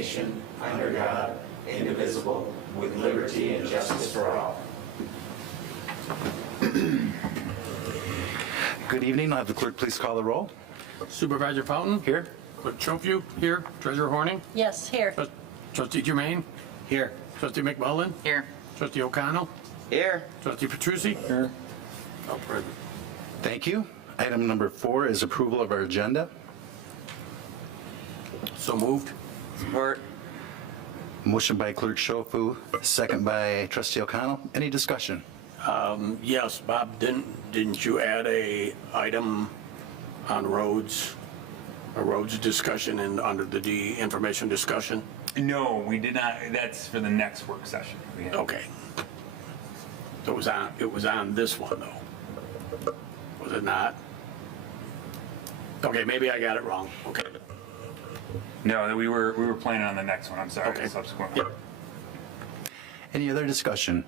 nation, under God, indivisible, with liberty and justice for all. Good evening. I'll have the clerk please call the roll. Supervisor Fountain? Here. Clerk Schofield? Here. Treasurer Horning? Yes, here. Trustee Jermaine? Here. Trustee McMullen? Here. Trustee O'Connell? Here. Trustee Petrucci? Here. All present. Thank you. Item number 4 is approval of our agenda. So moved. Support. Motion by Clerk Schofield, second by Trustee O'Connell. Any discussion? Yes, Bob, didn't you add a item on roads, a roads discussion and under the D, information discussion? No, we did not. That's for the next work session. Okay. So it was on this one though. Was it not? Okay, maybe I got it wrong. Okay. No, we were planning on the next one. I'm sorry. Okay. The subsequent one. Yep. Any other discussion?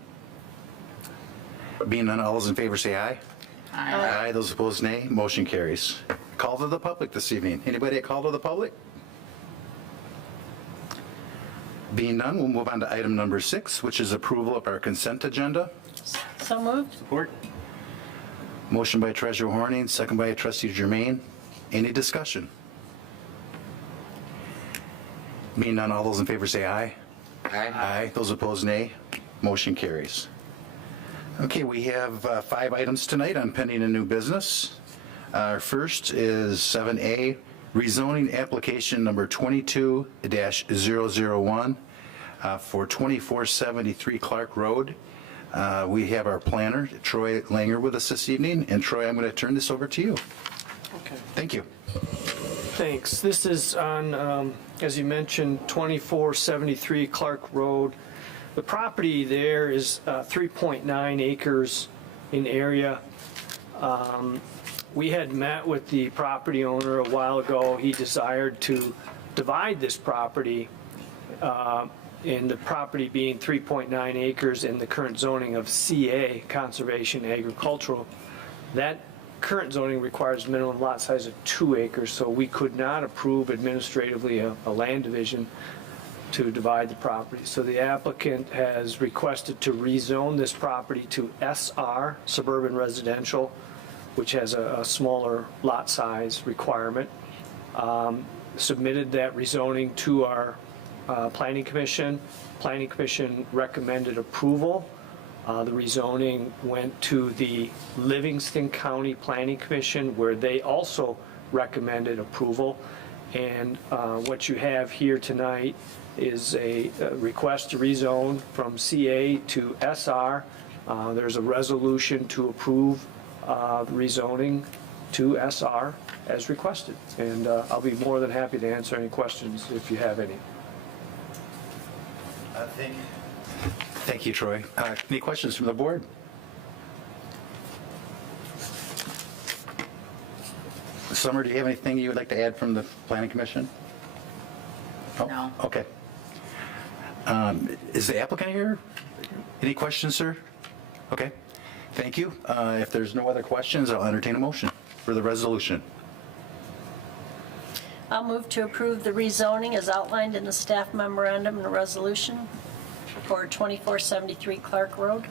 Being none, all those in favor say aye. Aye. Those opposed, nay. Motion carries. Call to the public this evening. Anybody a call to the public? Being none, we'll move on to item number 6, which is approval of our consent agenda. So moved? Support. Motion by Treasurer Horning, second by Trustee Jermaine. Any discussion? Being none, all those in favor say aye. Aye. Those opposed, nay. Motion carries. Okay, we have 5 items tonight on pending and new business. Our first is 7A, rezoning application number 22-001 for 2473 Clark Road. We have our planner, Troy Langer, with us this evening. And Troy, I'm going to turn this over to you. Okay, Thank you. thanks. This is on, as you mentioned, 2473 Clark Road. The property there is 3.9 acres in area. We had met with the property owner a while ago. He desired to divide this property, and the property being 3.9 acres in the current zoning of CA, Conservation Agricultural. That current zoning requires minimum lot size of 2 acres, so we could not approve administratively a land division to divide the property. So the applicant has requested to rezone this property to SR, Suburban Residential, which has a smaller lot size requirement. Submitted that rezoning to our Planning Commission. Planning Commission recommended approval. The rezoning went to the Livingston County Planning Commission, where they also recommended approval. And what you have here tonight is a request to rezone from CA to SR. There's a resolution to approve the rezoning to SR as requested. And I'll be more than happy to answer any questions if you have any. Thank you, Troy. Any questions from the board? Summer, do you have anything you would like to add from the Planning Commission? Oh, No. Okay. Is the applicant here? Any questions, sir? Okay. Thank you. If there's no other questions, I'll entertain a motion for the resolution. I'll move to approve the rezoning as outlined in the staff memorandum and resolution for 2473 Clark Road.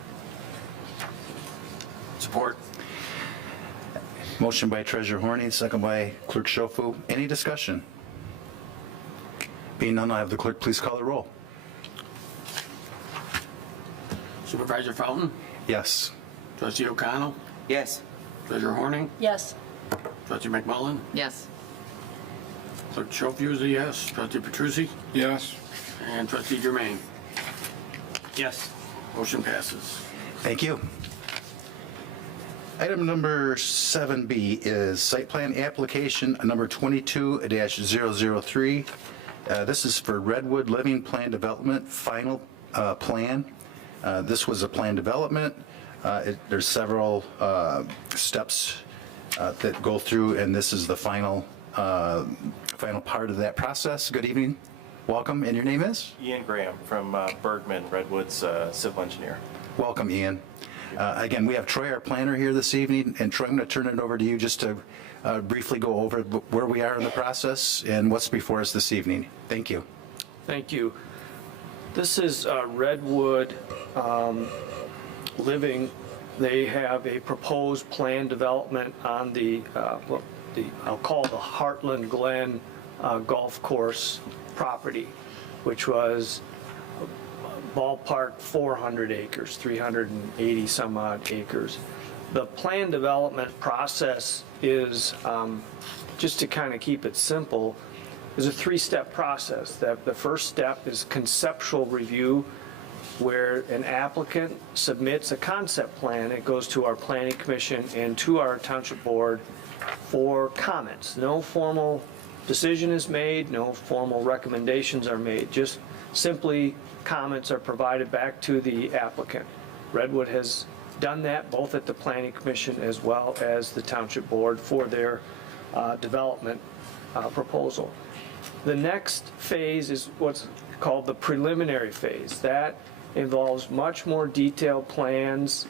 Support. Motion by Treasurer Horning, second by Clerk Schofield. Any discussion? Being none, I'll have the clerk please call the roll. Supervisor Fountain? Yes. Trustee O'Connell? Yes. Treasurer Horning? Yes. Trustee McMullen? Yes. Clerk Schofield is a yes. Trustee Petrucci? Yes. And Trustee Jermaine? Yes. Motion passes. Thank you. Item number 7B is site plan application number 22-003. This is for Redwood Living Plan Development Final Plan. This was a plan development. There's several steps that go through, and this is the final part of that process. Good evening. Welcome. And your name is? Ian Graham from Bergman, Redwood's civil engineer. Welcome, Ian. Again, we have Troy, our planner, here this evening, and Troy, I'm going to turn it over to you just to briefly go over where we are in the process and what's before us this evening. Thank you. Thank you. This is Redwood Living. They have a proposed plan development on I'll call the Heartland Glen Golf Course property, which was ballpark 400 acres, 380 some odd acres. The plan development process is, just to kind of keep it simple, is a three-step process. The first step is conceptual review, where an applicant submits a concept plan. It goes to our planning commission and to our township board for comments. No formal decision is made, no formal recommendations are made, just simply comments are provided back to the applicant. Redwood has done that both at the planning commission as well as the township board for their development proposal. The next phase is what's called the preliminary phase. That involves much more detailed plans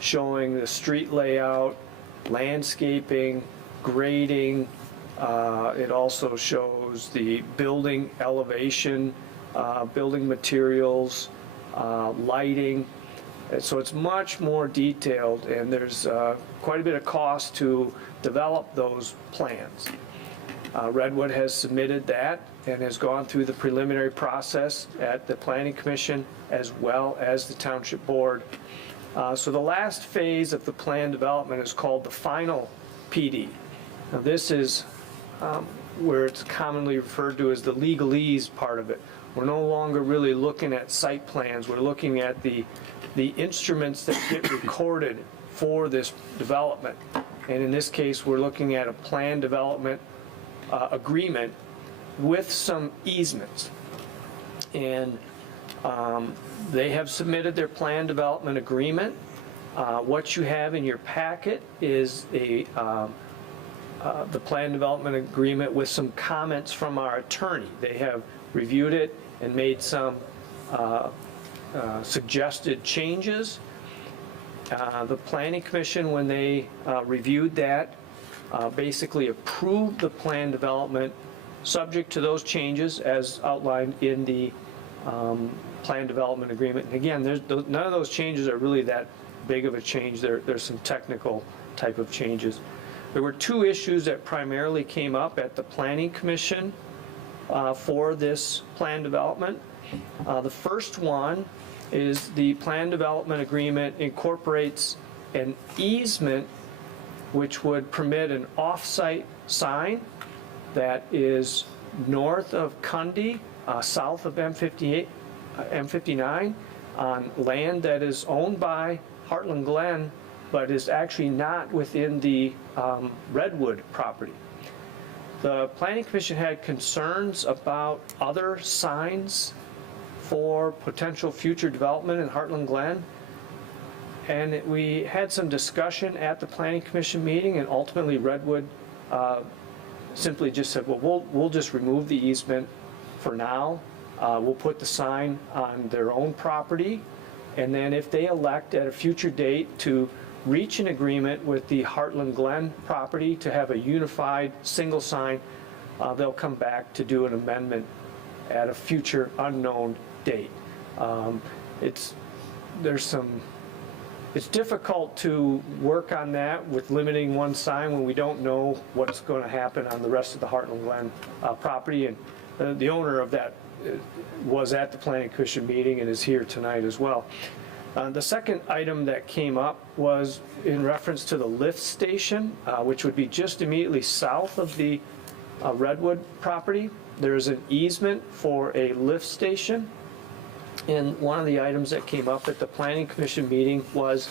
showing the street layout, landscaping, grading. It also shows the building elevation, building materials, lighting. And so it's much more detailed, and there's quite a bit of cost to develop those plans. Redwood has submitted that and has gone through the preliminary process at the Planning Commission as well as the Township Board. So the last phase of the plan development is called the final PD. Now this is where it's commonly referred to as the legalese part of it. We're no longer really looking at site plans. We're looking at the instruments that get recorded for this development. And in this case, we're looking at a plan development agreement with some easements. And they have submitted their plan development agreement. What you have in your packet is the plan development agreement with some comments from our attorney. They have reviewed it and made some suggested changes. The Planning Commission, when they reviewed that, basically approved the plan development subject to those changes as outlined in the plan development agreement. And again, none of those changes are really that big of a change. There's some technical type of changes. There were two issues that primarily came up at the Planning Commission for this plan development. The first one is the plan development agreement incorporates an easement which would permit an off-site sign that is north of Cundy, south of M59, on land that is owned by Heartland Glen, but is actually not within the Redwood property. The Planning Commission had concerns about other signs for potential future development in Heartland Glen. And we had some discussion at the Planning Commission meeting, and ultimately Redwood simply just said, well, we'll just remove the easement for now. We'll put the sign on their own property, and then if they elect at a future date to reach an agreement with the Heartland Glen property to have a unified single sign, they'll come back to do an amendment at a future unknown date. It's difficult to work on that with limiting one sign when we don't know what's going to happen on the rest of the Heartland Glen property. And the owner of that was at the Planning Commission meeting and is here tonight as well. The second item that came up was in reference to the lift station, which would be just immediately south of the Redwood property. There's an easement for a lift station. And one of the items that came up at the Planning Commission meeting was,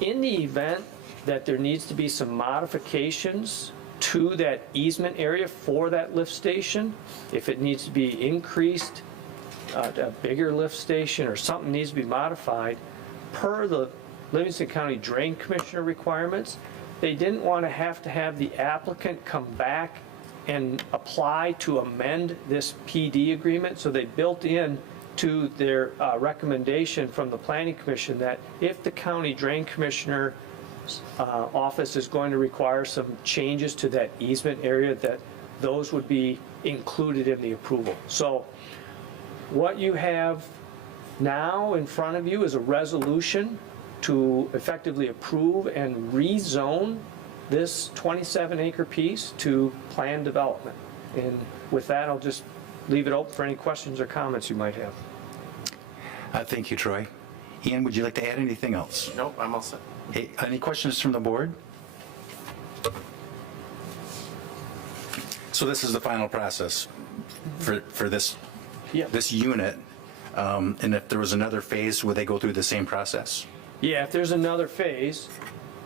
in the event that there needs to be some modifications to that easement area for that lift station, if it needs to be increased, a bigger lift station or something needs to be modified, per the Livingston County Drain Commissioner requirements, they didn't want to have the applicant come back and apply to amend this PD agreement, so they built in to their recommendation from the Planning Commission that if the County Drain Commissioner office is going to require some changes to that easement area, that those would be included in the approval. So What you have now in front of you is a resolution to effectively approve and rezone this 27-acre piece to planned development. And with that, I'll just leave it open for any questions or comments you might have. Thank you, Troy. Ian, would you like to add anything else? Nope, I'm all set. Hey, any questions from the board? So this is the final process for this, Yeah. this unit. And if there was another phase, would they go through the same process? Yeah, if there's another phase,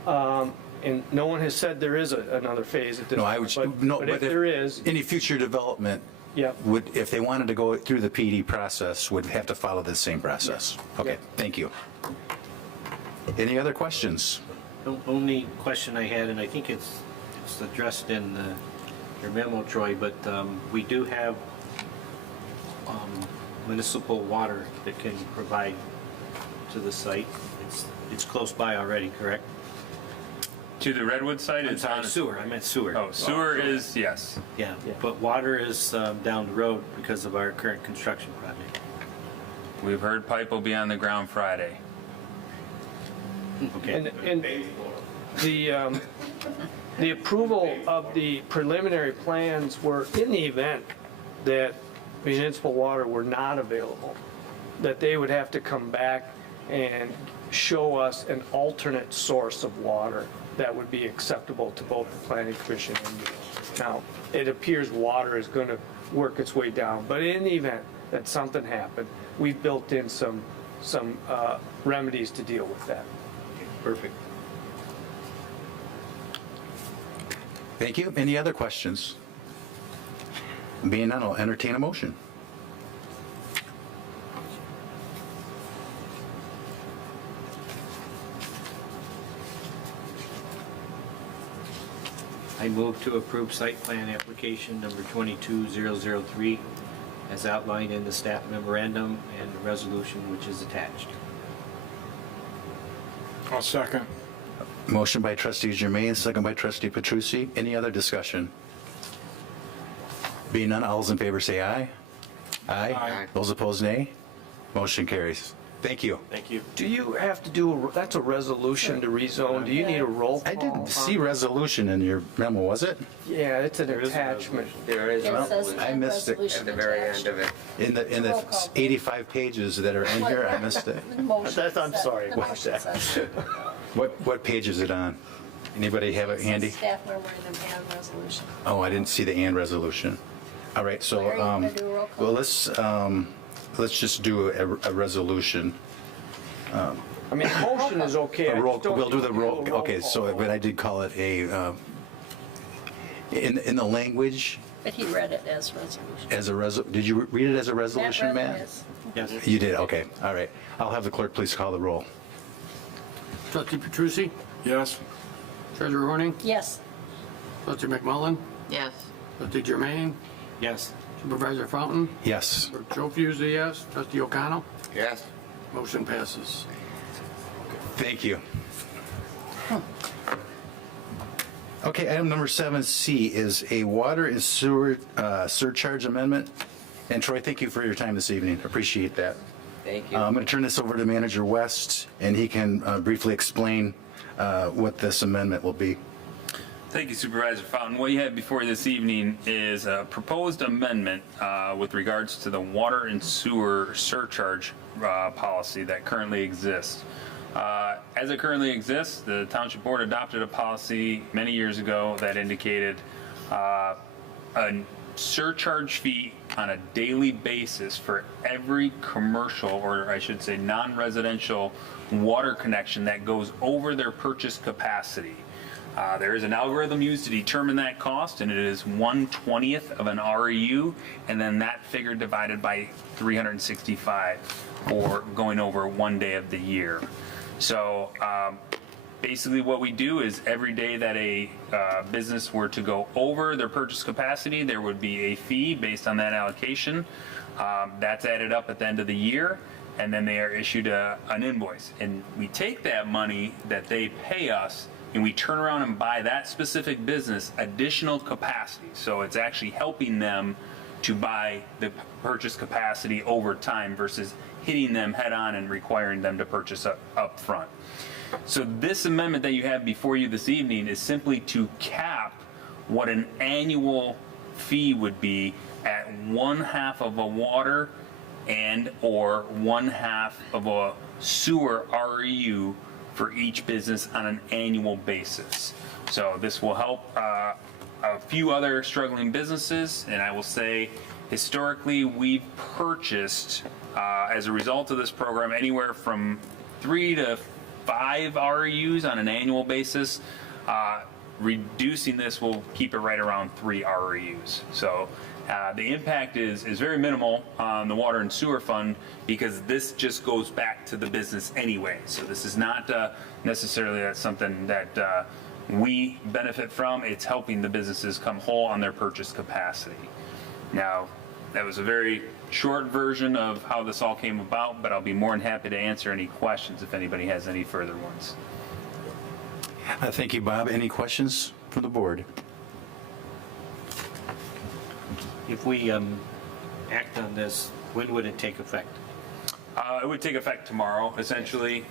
and no one has said there is another phase at this No, point. I would, but- no, But if there is, any future development yeah. would, if they wanted to go through the PD process, would have to follow the same process. Okay, Yeah. thank you. Any other questions? The only question I had, and I think it's addressed in your memo, Troy, but we do have municipal water that can provide to the site. It's close by already, correct? To the Redwood site, I'm it's sorry, on. sewer, I meant sewer. Oh, sewer is, yes. Yeah, but water is down the road because of our current construction project. We've heard pipe will be on the ground Friday. Okay. And the approval of the preliminary plans were in the event that municipal water were not available, that they would have to come back and show us an alternate source of water that would be acceptable to both the planning commission and you. Now, it appears water is going to work its way down, but in the event that something happened, we've built in some remedies to deal with that. Perfect. Thank you. Any other questions? Being none, I'll entertain a motion. I move to approve site plan application number 22003 as outlined in the staff memorandum and the resolution which is attached. I'll second. Motion by trustee Germain, second by trustee Petrucci. Any other discussion? Being none, all those in favor say aye. Aye. Those opposed, nay. Motion carries. Thank you. Thank you. Do you have to do, that's a resolution to rezone, do you need a roll call? I didn't see resolution in your memo, was it? Yeah, it's an There is a attachment. There is It says one I missed it. resolution at the very attached. end of it. In the Roll call. 85 pages that are in here, I missed it. The motion I'm says- sorry. the motion says- What page is it on? Anybody have it says handy? Staff memorandum and resolution. Oh, I didn't see the and resolution. All right, so, Larry, you gonna do a roll call? well, let's just do a resolution. I mean, the motion is okay. I A roll, just don't we'll do the think roll, a roll okay, so, call. but I did call it a, in the language, But he read it as resolution. as a did you read it as a Matt resolution, read it Matt? as- Yes. You did, okay, all right. I'll have the clerk please call the roll. Trustee Petrucci? Yes. Treasurer Horning? Yes, Trustee McMullen? Yes. Trustee Germain? Yes. Supervisor Fountain? Yes. Clerk Schofield is a yes. Trustee O'Connell? Yes. Motion passes. Thank you. Okay, item number 7C is a water and sewer surcharge amendment. And Troy, thank you for your time this evening. Appreciate that. Thank you. I'm going to turn this over to Manager West, and he can briefly explain what this amendment will be. Thank you, Supervisor Fountain. What you have before you this evening is a proposed amendment with regards to the water and sewer surcharge policy that currently exists. As it currently exists, the Township Board adopted a policy many years ago that indicated a surcharge fee on a daily basis for every commercial, or I should say non-residential water connection that goes over their purchase capacity. There is an algorithm used to determine that cost, and it is 1/20th of an REU, and then that figure divided by 365 for going over one day of the year. So basically what we do is every day that a business were to go over their purchase capacity, there would be a fee based on that allocation. That's added up at the end of the year, and then they are issued an invoice. And we take that money that they pay us and we turn around and buy that specific business additional capacity. So it's actually helping them to buy the purchase capacity over time versus hitting them head on and requiring them to purchase up front. So this amendment that you have before you this evening is simply to cap what an annual fee would be at 1/2 of a water and or 1/2 of a sewer REU for each business on an annual basis. So this will help a few other struggling businesses, and I will say historically we've purchased as a result of this program anywhere from 3 to 5 REUs on an annual basis. Reducing this will keep it right around 3 REUs. So the impact is very minimal on the water and sewer fund because this just goes back to the business anyway. So this is not necessarily something that we benefit from. It's helping the businesses come whole on their purchase capacity. Now, that was a very short version of how this all came about, but I'll be more than happy to answer any questions if anybody has any further ones. Thank you, Bob. Any questions from the board? If we act on this, when would it take effect? It would take effect tomorrow, essentially.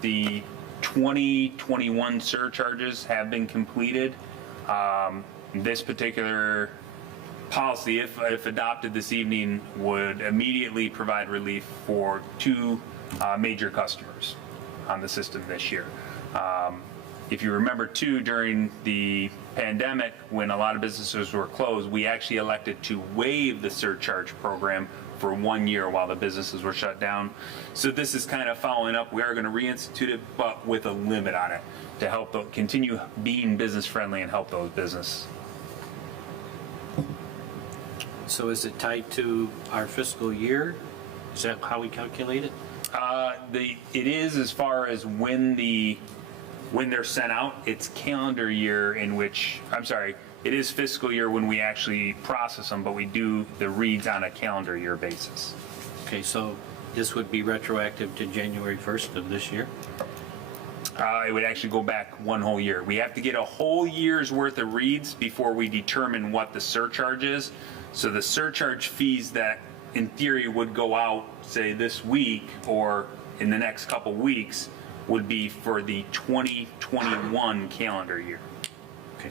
The 2021 surcharges have been completed. This particular policy, if adopted this evening, would immediately provide relief for 2 major customers on the system this year. If you remember too, during the pandemic, when a lot of businesses were closed, we actually elected to waive the surcharge program for 1 year while the businesses were shut down. So this is kind of following up. We are going to reinstitute it, but with a limit on it to help continue being business friendly and help those businesses. So is it tied to our fiscal year? Is that how we calculate it? It is as far as when they're sent out. It's calendar year in which, I'm sorry, it is fiscal year when we actually process them, but we do the reads on a calendar year basis. Okay, so this would be retroactive to January 1st of this year? It would actually go back 1 whole year. We have to get a whole year's worth of reads before we determine what the surcharge is. So the surcharge fees that in theory would go out, say this week or in the next couple weeks, would be for the 2021 calendar year. Okay.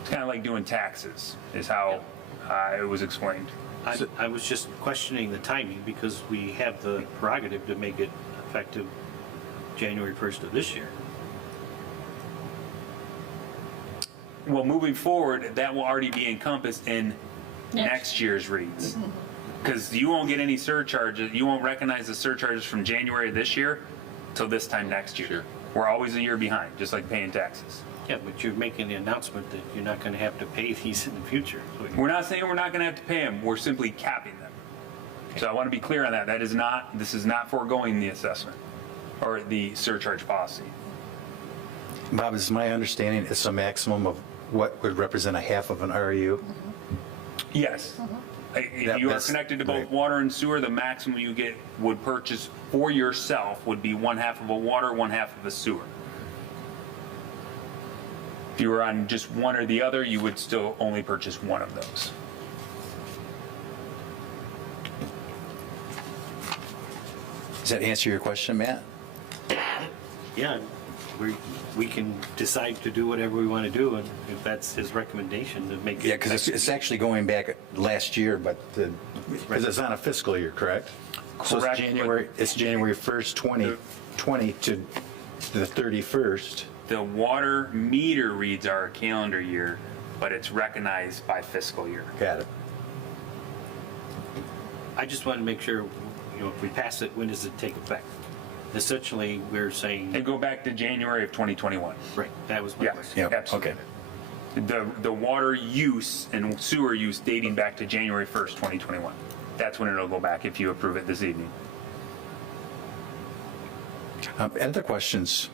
It's kind of like doing taxes, is how it was explained. I was just questioning the timing because we have the prerogative to make it effective January 1st of this year. Well, moving forward, that will already be encompassed in next year's reads. Because you won't get any surcharges, you won't recognize the surcharges from January of this year till this time next year. Sure. We're always a year behind, just like paying taxes. Yeah, but you're making the announcement that you're not going to have to pay these in the future. We're not saying we're not going to have to pay them, we're simply capping them. So I want to be clear on that. This is not foregoing the assessment or the surcharge policy. Bob, is my understanding it's a maximum of what would represent 1/2 of an REU? Yes. If That- you are that's- connected to both right. water and sewer, the maximum you would purchase for yourself would be 1/2 of a water, 1/2 of a sewer. If you were on just one or the other, you would still only purchase one of those. Does that answer your question, Matt? Yeah, we can decide to do whatever we want to do, and if that's his recommendation, to make it. Yeah, because it's actually going back last year, but because it's on a fiscal year, correct? So Correct, it's January 1st, 2020 to the 31st. The water meter reads are a calendar year, but it's recognized by fiscal year. Got it. I just want to make sure, if we pass it, when does it take effect? Essentially, we're saying, And go back to January of 2021. right, that was my Yeah, question. Yep, absolutely. okay. The water use and sewer use dating back to January 1st, 2021. That's when it'll go back if you approve it this evening. Other questions?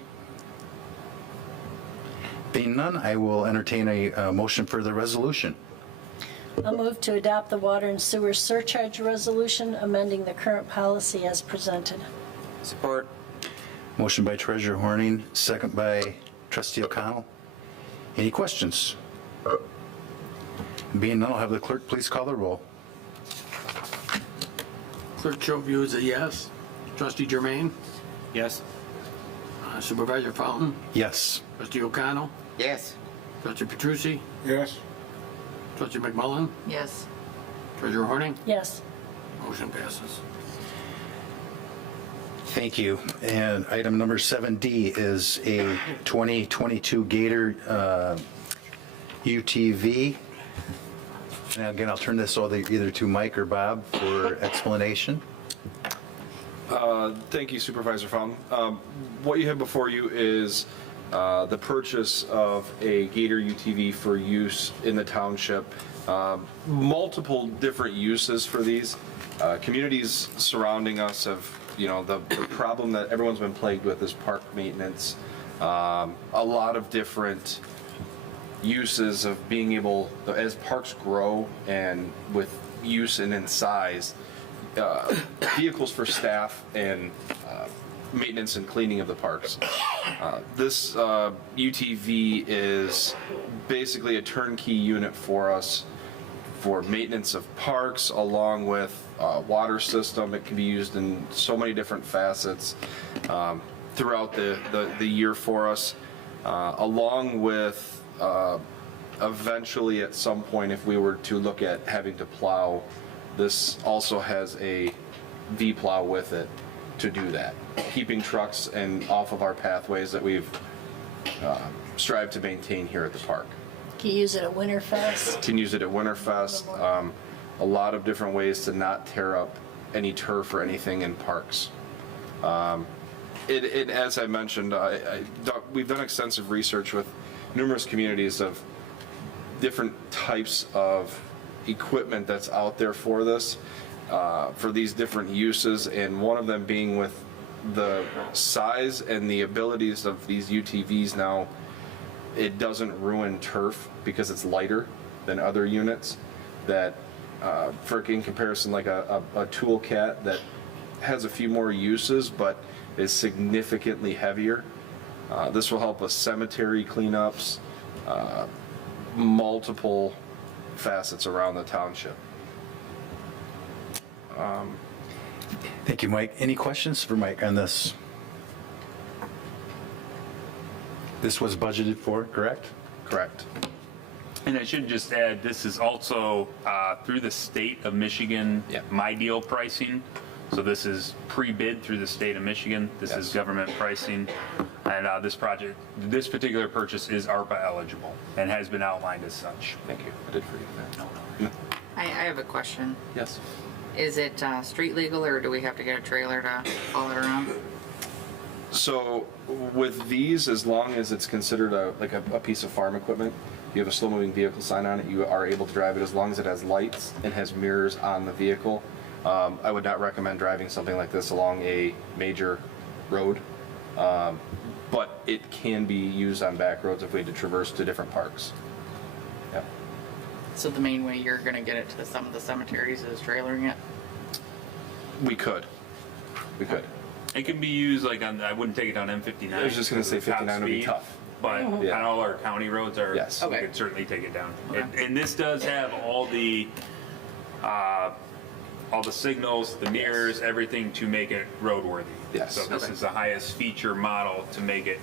Being none, I will entertain a motion for the resolution. I'll move to adopt the water and sewer surcharge resolution amending the current policy as presented. Support. Motion by Treasurer Horning, second by Trustee O'Connell. Any questions? Being none, I'll have the clerk please call the roll. Clerk Chovue is a yes. Trustee Germain? Yes? Supervisor Fountain? Yes. Trustee O'Connell? Yes. Trustee Petrucci? Yes. Trustee McMullen? Yes. Treasurer Horning? Yes. Motion passes. Thank you. And item number 7D is a 2022 Gator UTV. And again, I'll turn this either to Mike or Bob for explanation. Thank you, Supervisor Fountain. What you have before you is the purchase of a Gator UTV for use in the township. Multiple different uses for these. Communities surrounding us have, the problem that everyone's been plagued with is park maintenance. A lot of different uses of being able, as parks grow and with use and in size, vehicles for staff and maintenance and cleaning of the parks. This UTV is basically a turnkey unit for us for maintenance of parks, along with water system. It can be used in so many different facets throughout the year for us, along with eventually at some point, if we were to look at having to plow, this also has a V-plow with it to do that, keeping trucks and off of our pathways that we've strived to maintain here at the park. Can you use it at Winterfest? Can use it at Winterfest. A lot of different ways to not tear up any turf or anything in parks. As I mentioned, we've done extensive research with numerous communities of different types of equipment that's out there for this, for these different uses, and one of them being with the size and the abilities of these UTVs now, it doesn't ruin turf because it's lighter than other units that, in comparison, like a tool cat that has a few more uses but is significantly heavier. This will help with cemetery cleanups, multiple facets around the township. Thank you, Mike. Any questions for Mike on this? This was budgeted for, correct? Correct. And I should just add, this is also through the state of Michigan, Yeah. My Deal pricing. So this is pre-bid through the state of Michigan. This is Yes. government pricing. And this particular purchase is ARPA eligible and has been outlined as such. Thank you. I did forget that. I have a question. Yes. Is it street legal, or do we have to get a trailer to haul it around? So with these, as long as it's considered a piece of farm equipment, you have a slow-moving vehicle sign on it, you are able to drive it as long as it has lights and has mirrors on the vehicle. I would not recommend driving something like this along a major road, but it can be used on back roads if we had to traverse to different parks. Yeah. So the main way you're gonna get it to some of the cemeteries is trailering it? We could. It can be used I wouldn't take it down M59. I was just gonna say because of top 59 would be speed, tough. But Yeah. on all our county roads we Yes. Okay. could certainly take it down. Okay. And this does have all the signals, the mirrors, everything to make it roadworthy. Yes. So this Okay. is the highest feature model to make it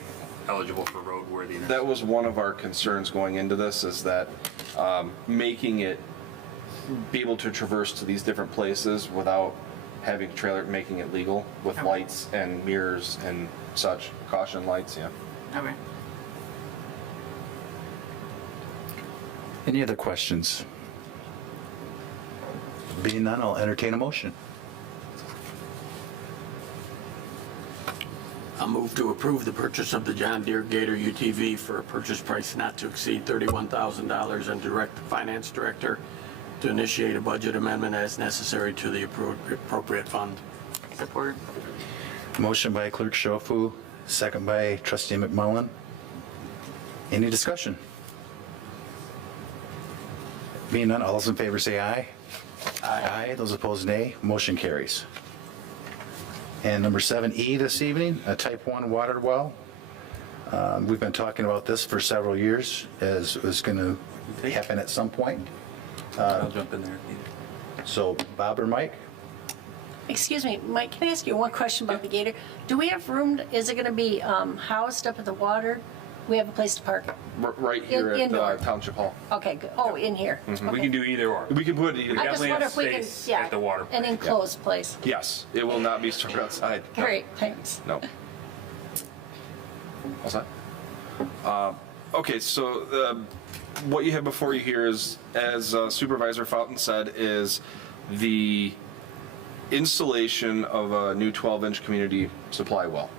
eligible for roadworthiness. That was one of our concerns going into this, is that making it be able to traverse to these different places without having a trailer, making it legal with Okay. lights and mirrors and such, caution lights, yeah. Okay. Any other questions? Being none, I'll entertain a motion. I'll move to approve the purchase of the John Deere Gator UTV for a purchase price not to exceed $31,000 and direct the finance director to initiate a budget amendment as necessary to the appropriate fund. Support. Motion by Clerk Schofu, second by Trustee McMullen. Any discussion? Being none, all those in favor say aye. Aye. Those opposed, nay. Motion carries. And number 7E this evening, a type 1 water well. We've been talking about this for several years, as it was going to happen at some point. I'll jump in there. So Bob or Mike? Excuse me, Mike, can I ask you one question about the Gator? Do we have room, is it gonna be housed up at the water? We have a place to park it? Right here at Indoor. Township Hall. Okay, good. Oh, in here. We Okay. can do either or. We can put it I either. just definitely wonder have if we can, space yeah, at the water an plant. enclosed place. Yes, it will not be stored outside. No. Great, thanks. No. What's that? Okay, so what you have before you here is, as Supervisor Fountain said, is the installation of a new 12-inch community supply well.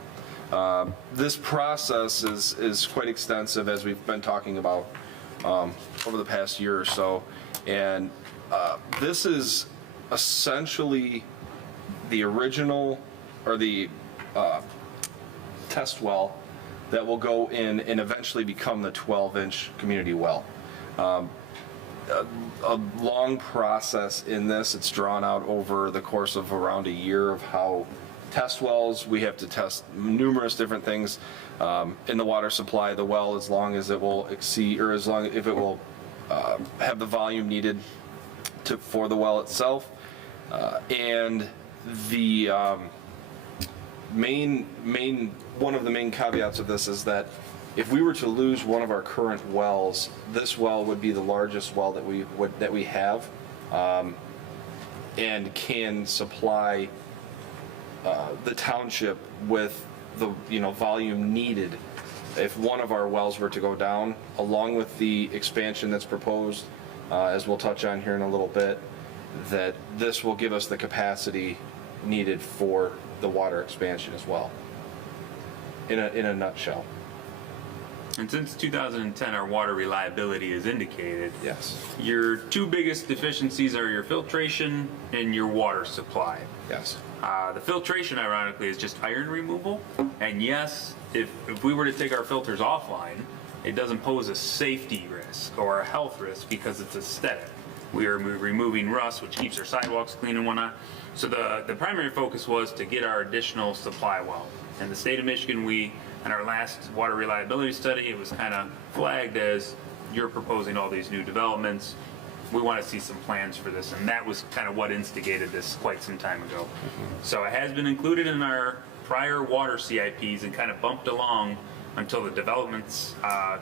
This process is quite extensive, as we've been talking about over the past year or so, and this is essentially the original, or the test well that will go in and eventually become the 12-inch community well. A long process in this. It's drawn out over the course of around a year of how test wells, we have to test numerous different things in the water supply, the well, as long as it will exceed, or as long if it will have the volume needed for the well itself. And the one of the main caveats of this is that if we were to lose one of our current wells, this well would be the largest well that we have, and can supply the township with the volume needed if one of our wells were to go down, along with the expansion that's proposed, as we'll touch on here in a little bit, that this will give us the capacity needed for the water expansion as well, in a nutshell. And since 2010, our water reliability is indicated. Yes. Your two biggest deficiencies are your filtration and your water supply. Yes. The filtration, ironically, is just iron removal. And yes, if we were to take our filters offline, it doesn't pose a safety risk or a health risk because it's aesthetic. We are removing rust, which keeps our sidewalks clean and whatnot. So the primary focus was to get our additional supply well. In the state of Michigan, in our last water reliability study, it was kind of flagged as you're proposing all these new developments. We want to see some plans for this, and that was kind of what instigated this quite some time ago. So it has been included in our prior water CIPs and kind of bumped along until the developments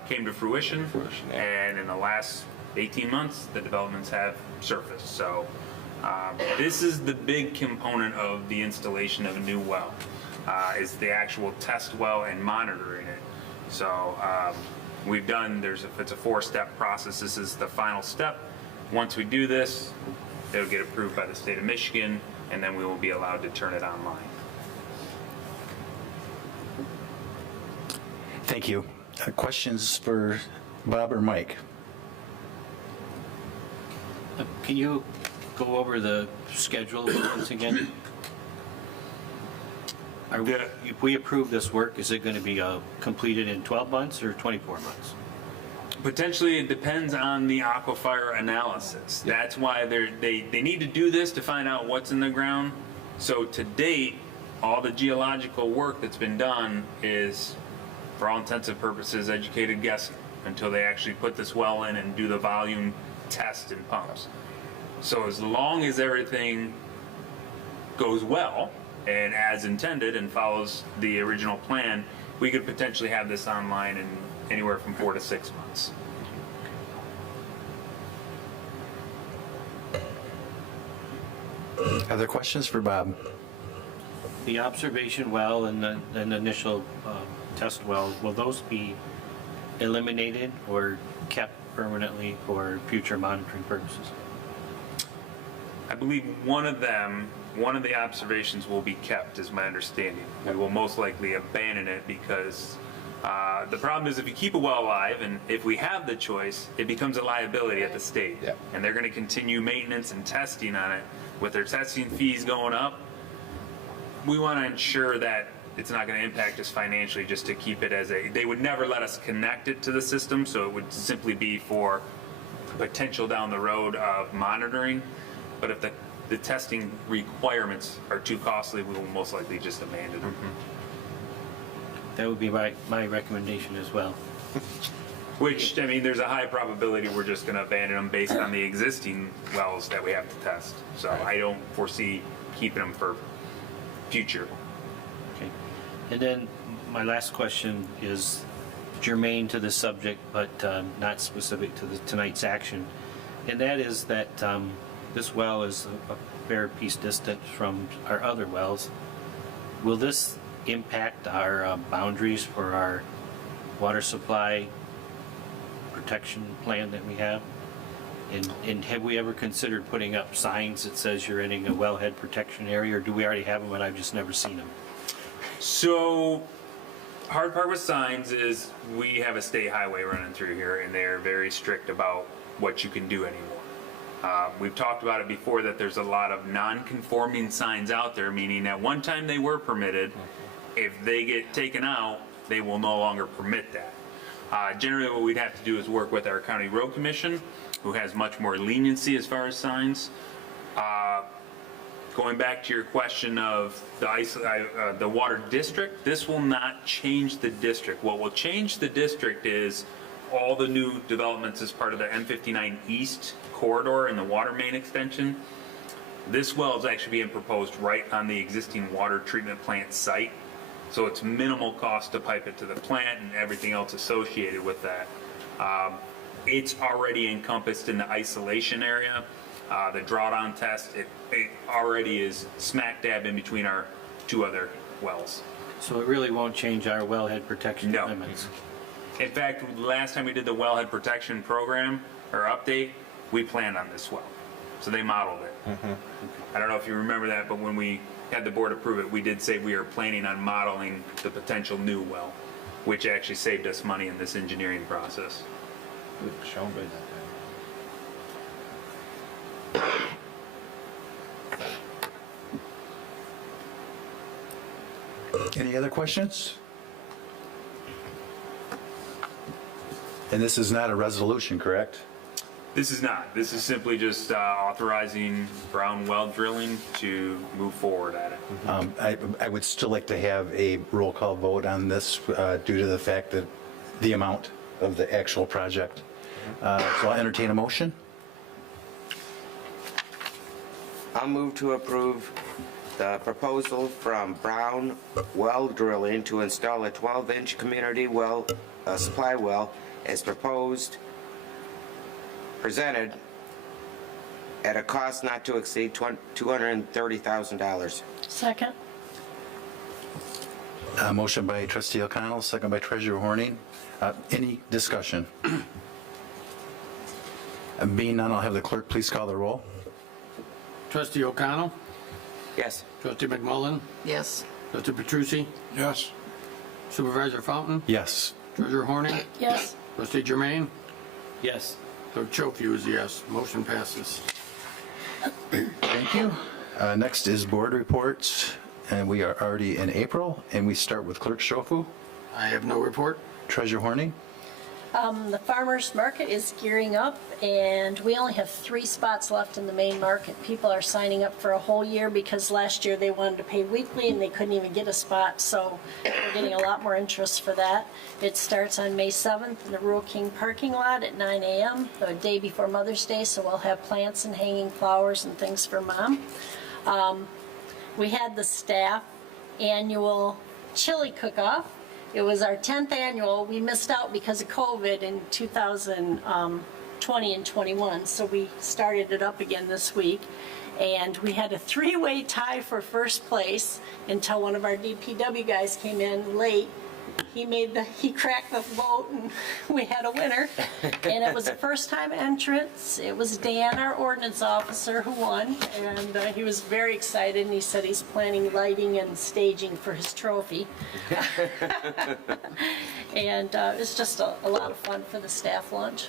came to fruition. And in the last 18 months, the developments have surfaced. So this is the big component of the installation of a new well. Is the actual test well and monitoring it. So it's a 4-step process. This is the final step. Once we do this, it'll get approved by the state of Michigan, and then we will be allowed to turn it online. Thank you. Questions for Bob or Mike? Can you go over the schedule once again? If we approve this work, is it going to be completed in 12 months or 24 months? Potentially, it depends on the aquifer analysis. That's why they need to do this to find out what's in the ground. So to date, all the geological work that's been done is, for all intents and purposes, educated guessing until they actually put this well in and do the volume test and pumps. So as long as everything goes well and as intended and follows the original plan, we could potentially have this online in anywhere from 4 to 6 months. Other questions for Bob? The observation well and the initial test well, will those be eliminated or kept permanently for future monitoring purposes? I believe one of the observations will be kept, is my understanding. We will most likely abandon it because the problem is if you keep a well alive, and if we have the choice, it becomes a liability at the state. Yeah. And they're going to continue maintenance and testing on it. With their testing fees going up, we want to ensure that it's not going to impact us financially just to keep it as they would never let us connect it to the system, so it would simply be for potential down the road of monitoring. But if the testing requirements are too costly, we will most likely just abandon them. That would be my recommendation as well. Which, I mean, there's a high probability we're just gonna abandon them based on the existing wells that we have to test. So I don't foresee keeping them for future. Okay. And then my last question is germane to the subject, but not specific to tonight's action. And that is that this well is a fair piece distant from our other wells. Will this impact our boundaries for our water supply protection plan that we have? And have we ever considered putting up signs that says you're in a wellhead protection area, or do we already have them and I've just never seen them? So, hard part with signs is we have a state highway running through here, and they're very strict about what you can do anymore. We've talked about it before that there's a lot of non-conforming signs out there, meaning at one time they were permitted. If they get taken out, they will no longer permit that. Generally, what we'd have to do is work with our county road commission, who has much more leniency as far as signs. Going back to your question of the water district, this will not change the district. What will change the district is all the new developments as part of the M59 East corridor and the water main extension. This well is actually being proposed right on the existing water treatment plant site. So it's minimal cost to pipe it to the plant and everything else associated with that. It's already encompassed in the isolation area. The drawdown test, it already is smack dab in between our two other wells. So it really won't change our wellhead protection No. limits? In fact, last time we did the wellhead protection program or update, we planned on this well. So they modeled it. I don't know if you remember that, but when we had the board approve it, we did say we are planning on modeling the potential new well, which actually saved us money in this engineering process. Shown by that Any other questions? And this is not a resolution, correct? This is not. This is simply just authorizing Brown well drilling to move forward at it. I would still like to have a roll call vote on this due to the fact that the amount of the actual project. So I'll entertain a motion. I'll move to approve the proposal from Brown Well Drilling to install a 12-inch community well, supply well, as proposed, presented at a cost not to exceed $230,000. Second? Motion by trustee O'Connell, second by treasurer Horning. Any discussion? Being none, I'll have the clerk please call the roll. Trustee O'Connell? Yes. Trustee McMullen? Yes. Trustee Petrucci? Yes. Supervisor Fountain? Yes. Treasurer Horning? Yes. Trustee Germain? Yes. Clerk Chofiu is yes. Motion passes. Thank you. Next is board reports, and we are already in April, and we start with Clerk Shofu, I have no report. treasurer Horning. The farmer's market is gearing up, and we only have 3 spots left in the main market. People are signing up for a whole year because last year they wanted to pay weekly and they couldn't even get a spot, so we're getting a lot more interest for that. It starts on May 7th in the Rural King parking lot at 9 a.m., the day before Mother's Day, so we'll have plants and hanging flowers and things for Mom. We had the staff annual chili cook-off. It was our 10th annual. We missed out because of COVID in 2020 and 21, so we started it up again this week. And we had a 3-way tie for first place until one of our DPW guys came in late. He cracked the vote and we had a winner. And it was a first-time entrance. It was Dan, our ordinance officer, who won. And he was very excited, and he said he's planning lighting and staging for his trophy. And it's just a lot of fun for the staff lunch.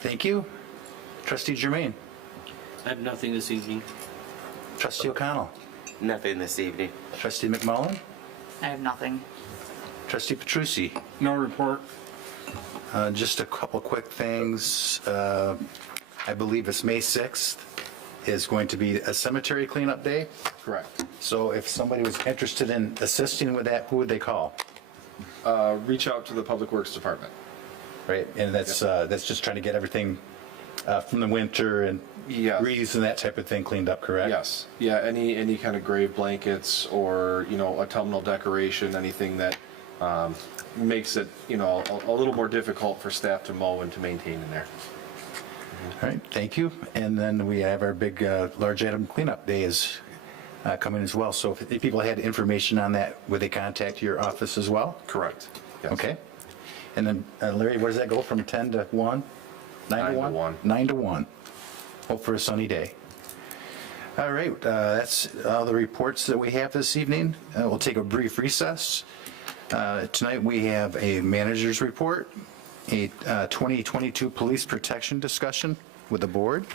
Thank you. Trustee Germain. I have nothing this evening. Trustee O'Connell. Nothing this evening. Trustee McMullen. I have nothing. Trustee Petrucci. No report. Just a couple quick things. I believe it's May 6th is going to be a cemetery cleanup day. Correct. So if somebody was interested in assisting with that, who would they call? reach out to the Public Works Department. Right, and that's just trying to get everything from the winter and Yes. wreaths and that type of thing cleaned up, correct? Yes, yeah, any kind of grave blankets or, autumnal decoration, anything that makes it, a little more difficult for staff to mow and to maintain in there. All right, thank you. And then we have our big, large item cleanup day is coming as well. So if people had information on that, would they contact your office as well? Correct. Yes. Okay. And then Larry, where does that go from 10 to 1? 9 to 1? 1. 9 to 1. Hope for a sunny day. All right, that's all the reports that we have this evening. We'll take a brief recess. Tonight we have a manager's report, a 2022 police protection discussion with the board,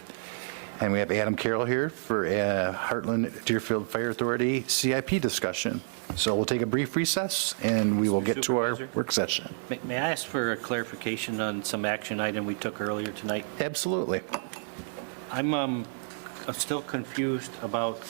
and we have Adam Carroll here for Heartland Deerfield Fire Authority CIP discussion. So we'll take a brief recess and we will get to our Supervisor? work session. May I ask for a clarification on some action item we took earlier tonight? Absolutely. I'm still confused about